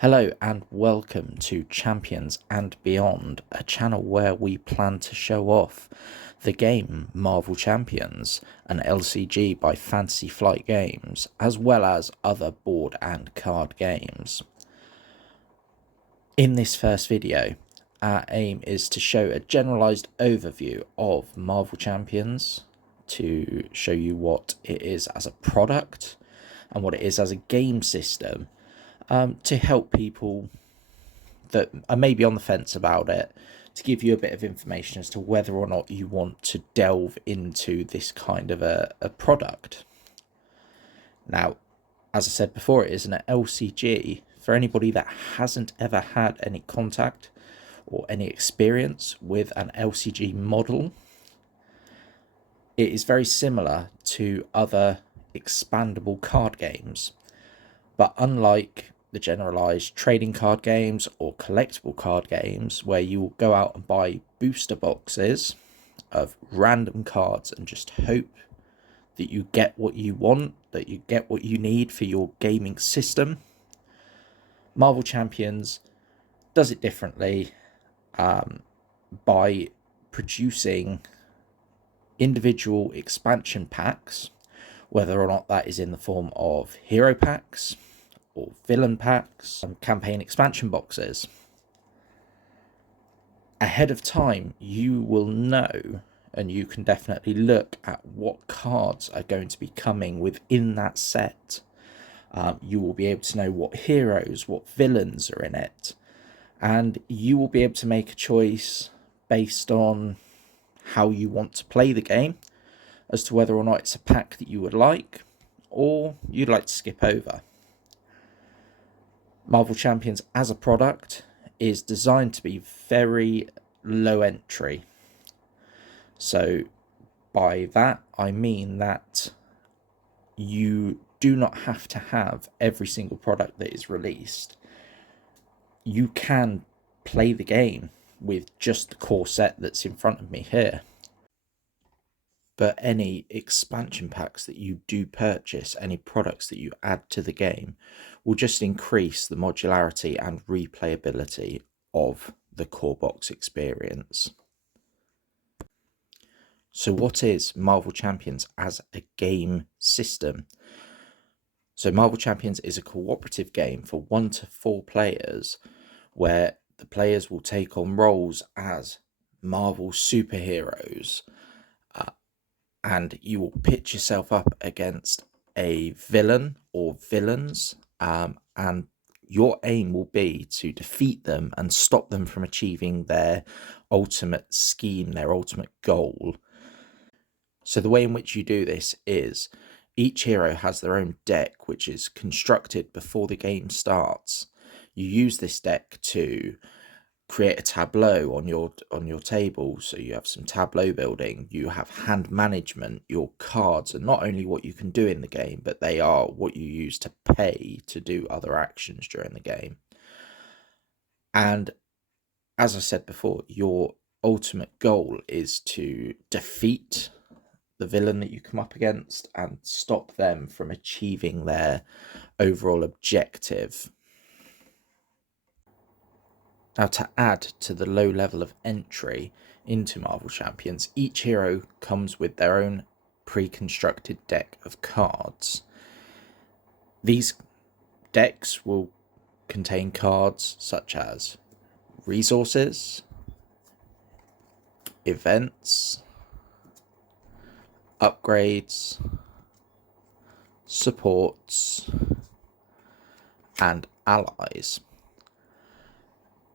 Hello and welcome to Champions and Beyond, a channel where we plan to show off the game Marvel Champions, an LCG by Fantasy Flight Games, as well as other board and card games. In this first video, our aim is to show a generalised overview of Marvel Champions, to show you what it is as a product and what it is as a game system, to help people that are maybe on the fence about it, to give you a bit of information as to whether or not you want to delve into this kind of a product. Now, as I said before, it is an LCG. For anybody that hasn't ever had any contact or any experience with an LCG model, it is very similar to other expandable card games, but unlike the generalized trading card games or collectible card games where you will go out and buy booster boxes of random cards and just hope that you get what you want, that you get what you need for your gaming system, Marvel Champions does it differently by producing individual expansion packs, whether or not that is in the form of hero packs or villain packs and campaign expansion boxes. Ahead of time, you will know, and you can definitely look at what cards are going to be coming within that set. You will be able to know what heroes, what villains are in it, and you will be able to make a choice based on how you want to play the game as to whether or not it's a pack that you would like or you'd like to skip over. Marvel Champions as a product is designed to be very low entry. So by that I mean that you do not have to have every single product that is released. You can play the game with just the core set that's in front of me here. But any expansion packs that you do purchase, any products that you add to the game, will just increase the modularity and replayability of the core box experience. So what is Marvel Champions as a game system? So Marvel Champions is a cooperative game for 1 to 4 players, where the players will take on roles as Marvel superheroes, and you will pitch yourself up against a villain or villains, and your aim will be to defeat them and stop them from achieving their ultimate scheme, their ultimate goal. So the way in which you do this is each hero has their own deck, which is constructed before the game starts. You use this deck to create a tableau on your table, so you have some tableau building, you have hand management. Your cards are not only what you can do in the game, but they are what you use to pay to do other actions during the game. And as I said before, your ultimate goal is to defeat the villain that you come up against and stop them from achieving their overall objective. Now, to add to the low level of entry into Marvel Champions, each hero comes with their own pre-constructed deck of cards. These decks will contain cards such as resources, events, upgrades, supports, and allies.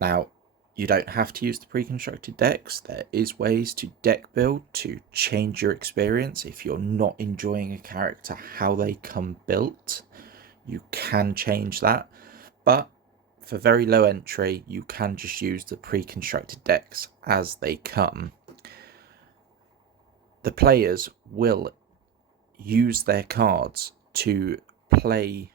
Now, you don't have to use the pre-constructed decks. There is ways to deck build to change your experience. If you're not enjoying a character how they come built, you can change that. But for very low entry, you can just use the pre-constructed decks as they come. The players will use their cards to play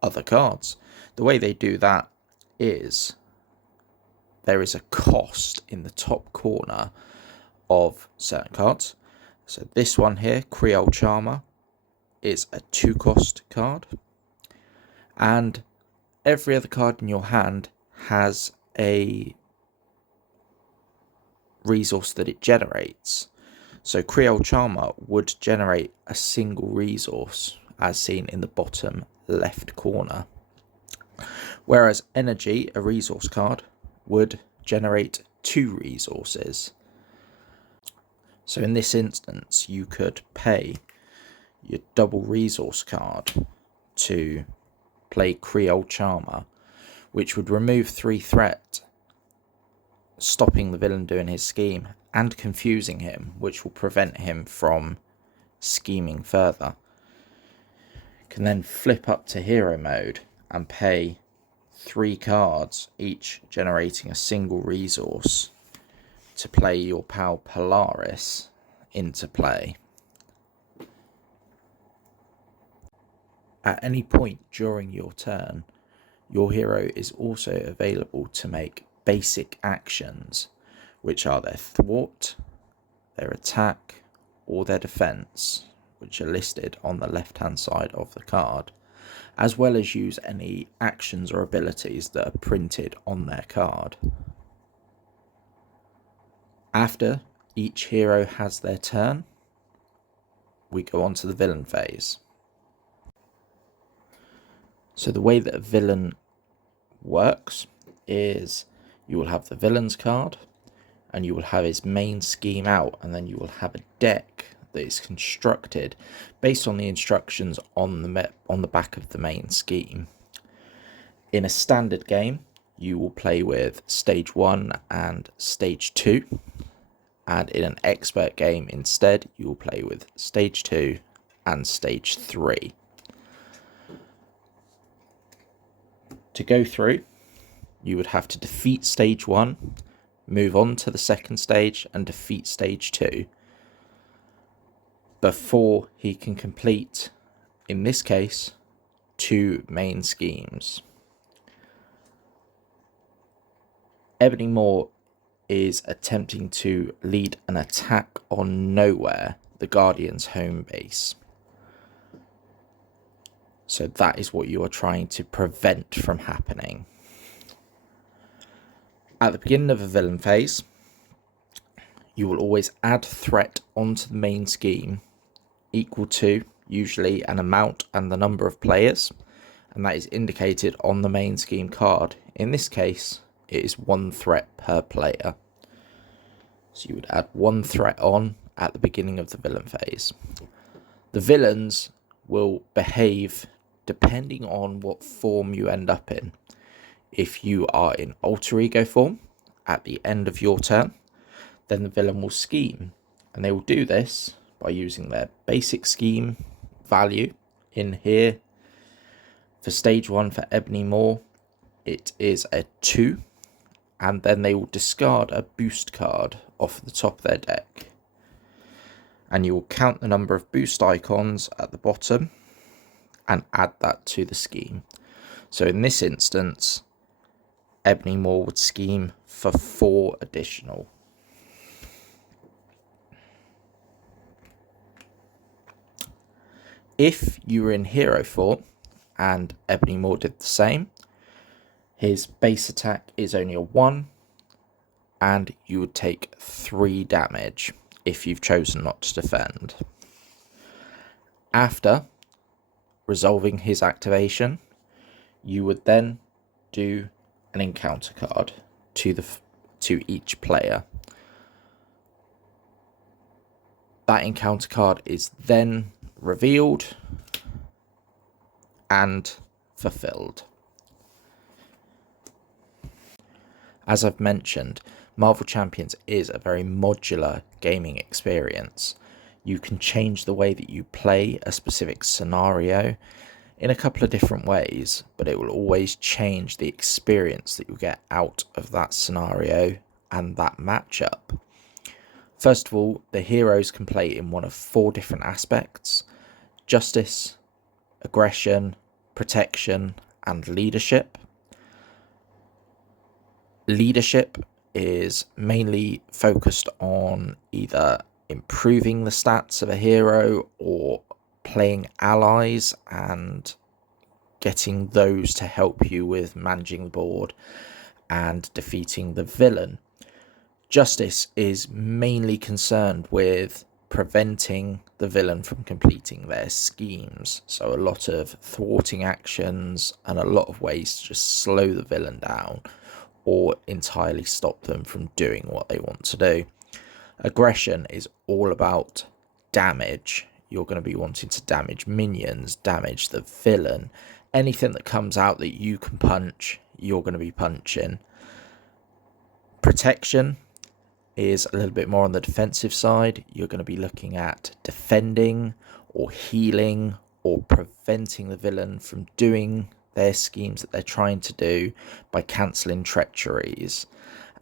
other cards. The way they do that is there is a cost in the top corner of certain cards. So this one here, Creole Charmer, is a 2-cost card, and every other card in your hand has a resource that it generates. So Creole Charmer would generate a single resource, as seen in the bottom left corner. Whereas Energy, a resource card, would generate 2 resources. So in this instance, you could pay your double resource card to play Creole Charmer, which would remove 3 threat, stopping the villain doing his scheme and confusing him, which will prevent him from scheming further. Can then flip up to hero mode and pay 3 cards, each generating a single resource, to play your pal Polaris into play. At any point during your turn, your hero is also available to make basic actions, which are their thwart, their attack, or their defense, which are listed on the left hand side of the card, as well as use any actions or abilities that are printed on their card. After each hero has their turn, we go on to the villain phase. So the way that a villain works is you will have the villain's card and you will have his main scheme out, and then you will have a deck that is constructed based on the instructions on the back of the main scheme. In a standard game, you will play with stage 1 and stage 2, and in an expert game instead, you will play with stage 2 and stage 3. To go through, you would have to defeat stage 1, move on to the second stage and defeat stage 2 before he can complete, in this case, 2 main schemes. Ebony Maw is attempting to lead an attack on Nowhere, the Guardian's home base. So that is what you are trying to prevent from happening. At the beginning of a villain phase, you will always add threat onto the main scheme equal to usually an amount and the number of players, and that is indicated on the main scheme card. In this case, it is 1 threat per player. So you would add 1 threat on at the beginning of the villain phase. The villains will behave depending on what form you end up in. If you are in alter ego form at the end of your turn, then the villain will scheme, and they will do this by using their basic scheme value in here. For stage 1 for Ebony Maw, it is a 2, and then they will discard a boost card off the top of their deck, and you will count the number of boost icons at the bottom and add that to the scheme. So in this instance, Ebony Maw would scheme for 4 additional. If you were in hero form and Ebony Maw did the same, his base attack is only a 1, and you would take 3 damage if you've chosen not to defend. After resolving his activation, you would then do an encounter card to each player. That encounter card is then revealed and fulfilled. As I've mentioned, Marvel Champions is a very modular gaming experience. You can change the way that you play a specific scenario in a couple of different ways, but it will always change the experience that you get out of that scenario and that matchup. First of all, the heroes can play in one of 4 different aspects: justice, aggression, protection, and leadership. Leadership is mainly focused on either improving the stats of a hero or playing allies and getting those to help you with managing the board and defeating the villain. Justice is mainly concerned with preventing the villain from completing their schemes. So a lot of thwarting actions and a lot of ways to just slow the villain down or entirely stop them from doing what they want to do. Aggression is all about damage. You're going to be wanting to damage minions, damage the villain. Anything that comes out that you can punch, you're going to be punching. Protection is a little bit more on the defensive side. You're going to be looking at defending or healing or preventing the villain from doing their schemes that they're trying to do by cancelling treacheries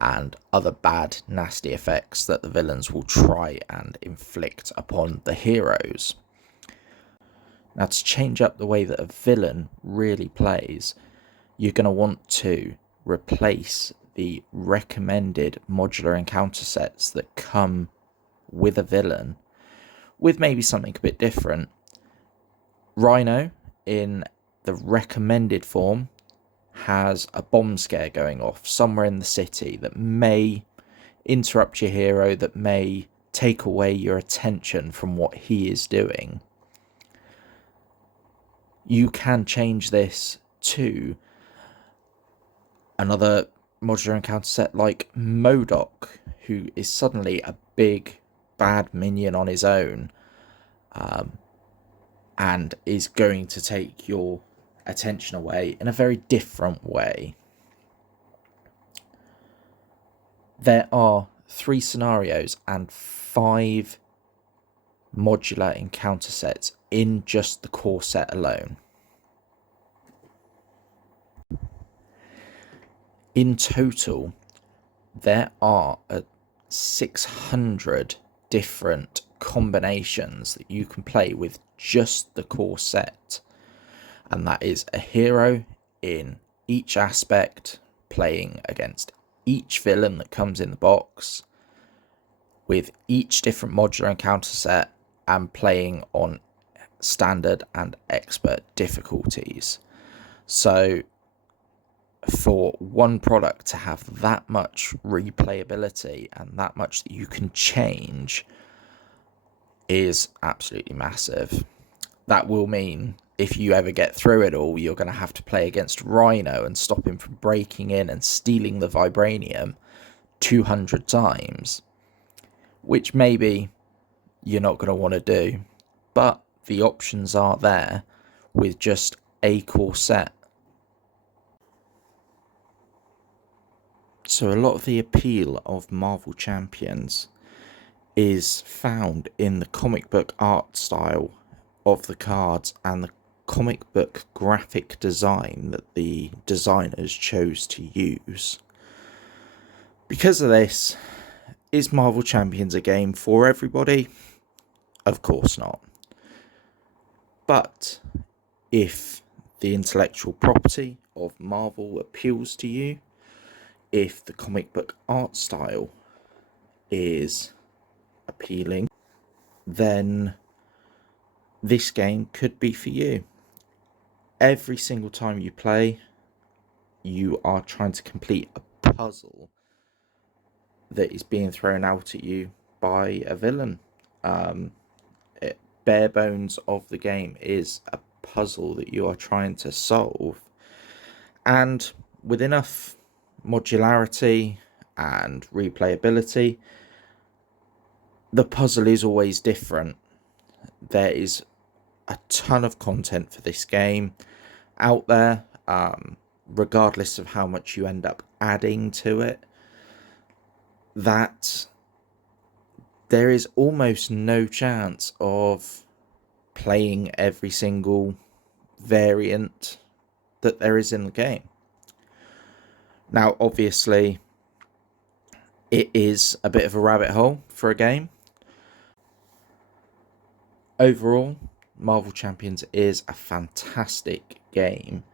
and other bad, nasty effects that the villains will try and inflict upon the heroes. Now, to change up the way that a villain really plays, you're going to want to replace the recommended modular encounter sets that come with a villain with maybe something a bit different. Rhino, in the recommended form, has a bomb scare going off somewhere in the city that may interrupt your hero, that may take away your attention from what he is doing. You can change this to another modular encounter set like Modok, who is suddenly a big bad minion on his own, and is going to take your attention away in a very different way. There are 3 scenarios and 5 modular encounter sets in just the core set alone. In total, there are 600 different combinations that you can play with just the core set. And that is a hero in each aspect, playing against each villain that comes in the box, with each different modular encounter set, and playing on standard and expert difficulties. So for one product to have that much replayability and that much that you can change is absolutely massive. That will mean if you ever get through it all, you're going to have to play against Rhino and stop him from breaking in and stealing the vibranium 200 times, which maybe you're not going to want to do, but the options are there with just a core set. So a lot of the appeal of Marvel Champions is found in the comic book art style of the cards and the comic book graphic design that the designers chose to use. Because of this, is Marvel Champions a game for everybody? Of course not. But if the intellectual property of Marvel appeals to you, if the comic book art style is appealing, then this game could be for you. Every single time you play, you are trying to complete a puzzle that is being thrown out at you by a villain. Bare bones of the game is a puzzle that you are trying to solve, and with enough modularity and replayability, the puzzle is always different. There is a ton of content for this game out there, regardless of how much you end up adding to it, that there is almost no chance of playing every single variant that there is in the game. Now, obviously, it is a bit of a rabbit hole for a game. Overall, Marvel Champions is a fantastic game,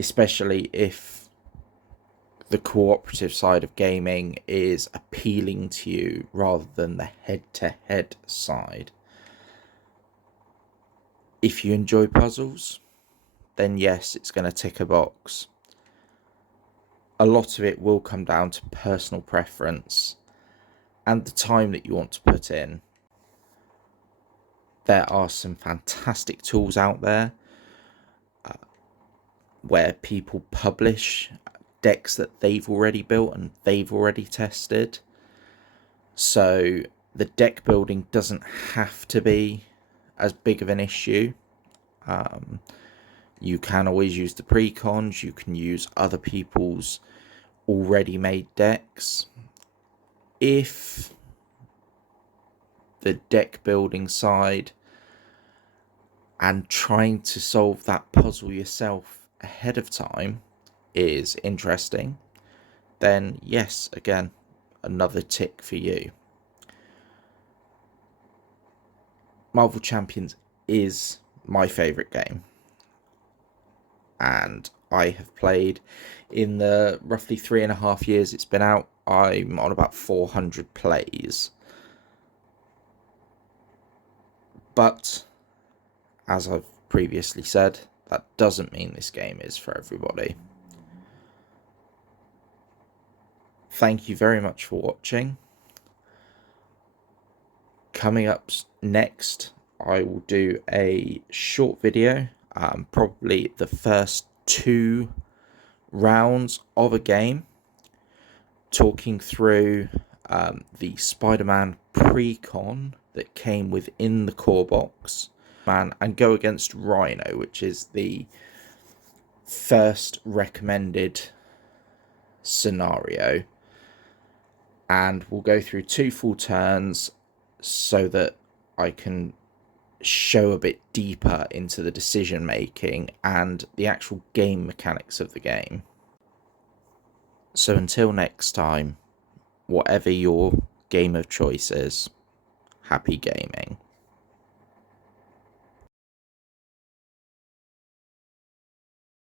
especially if the cooperative side of gaming is appealing to you rather than the head-to-head side. If you enjoy puzzles, then yes, it's going to tick a box. A lot of it will come down to personal preference and the time that you want to put in. There are some fantastic tools out there where people publish decks that they've already built and they've already tested. So the deck building doesn't have to be as big of an issue. You can always use the precons, you can use other people's already made decks. If the deck building side and trying to solve that puzzle yourself ahead of time is interesting, then yes, again, another tick for you. Marvel Champions is my favourite game, and I have played in the roughly 3.5 years it's been out. I'm on about 400 plays. But as I've previously said, that doesn't mean this game is for everybody. Thank you very much for watching. Coming up next, I will do a short video, probably the first 2 rounds of a game, talking through the Spider-Man precon that came within the core box, and go against Rhino, which is the first recommended scenario. And we'll go through 2 full turns so that I can show a bit deeper into the decision making and the actual game mechanics of the game. So until next time, whatever your game of choice is, happy gaming.